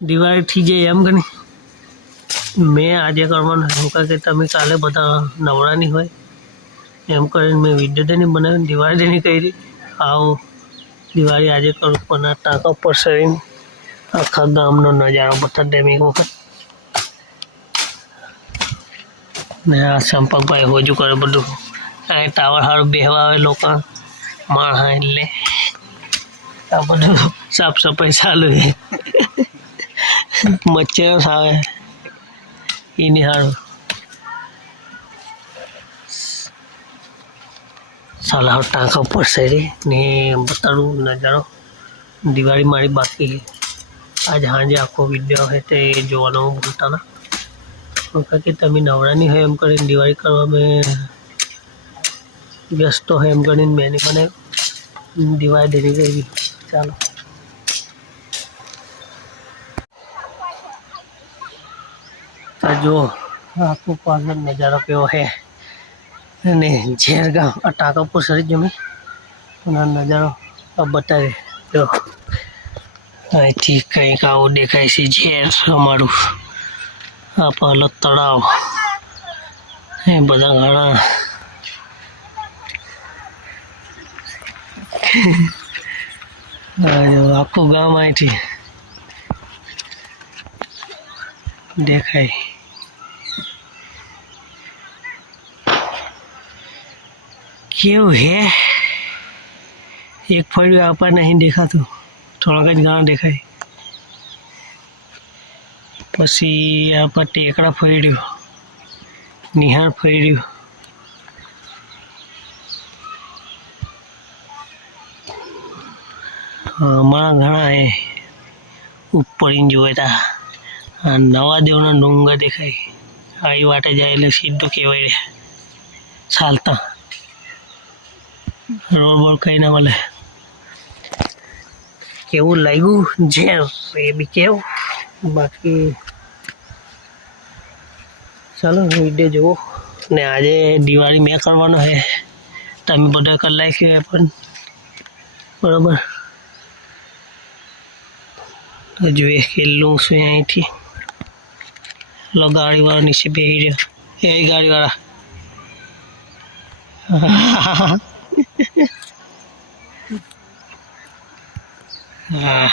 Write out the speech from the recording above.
દિવાળી થઈ જાય એમ કે નહીં. મેં આજે કરવાનું એમ કે તમે કાલે બધા નવરાની હોય એમ કરીને મેં વિડીયો તેની બનાવીને દિવાળી તેની કરી. આવું દિવાળી આજે કરું પણ આ ટાંકા ઉપર સરીને આખા ગામનો નજારો બતાવી દેમ એક વખત. ને આ સંપર્કભાઈ હોજું કરે બધું. અહીં ટાવર સારું બેહવા આવે લોકો માણસ એટલે આ બધું સાફ સફાઈ ચાલુ છે. મચ્છર આવે એની સારું સાલા ટાંકા ઉપર સરી ને બતાડું નજારો. દિવાળી મારી બાકી છે. આજ સાંજે આખો વિડીયો છે તે જોવાનો ભૂલતા ના. કે તમે નવરાની હોય એમ કરીને દિવાળી કરવા મેં વ્યસ્ત હોય એમ કરીને મેં મને દિવાળી દેરી કરી. ચાલો જો આખું પાછળ નજારો કેવો છે અને ઝેર ગામ આ ટાંકા ઉપર સરી જમી નજારો બતાવે. જો અહીંથી કંઈક આવું દેખાય છે ઝેર અમારું. આ પહેલો તળાવ એ બધા ઘણા આખું ગામ અહીંથી દેખાય. કેવું હે એક ફળિયું આપણને નહીં દેખાતું, થોડાક જ ઘણા દેખાય. પછી આપણે ટેકડા ફર્યું, નિહાળ ફર્યું. અમારા ઘણા એ ઉપર જોવે તા નવા દેવના ડુંગર દેખાય. આવી વાટે જાય એટલે સીધું કહેવાય ચાલતા રોડ બોડ કઈ ના મળે. કેવું લાગ્યું જેમ એ બી કેવું. બાકી ચાલો વિડીયો જુઓ. ને આજે દિવાળી મેં કરવાનો છે, તમે બધા કરી નાખ્યો પણ બરાબર. જોઈએ કેટલું શું અહીંથી લો ગાડીવાળા નીચે બેસી રહ્યો. એ ગાડીવાળા હા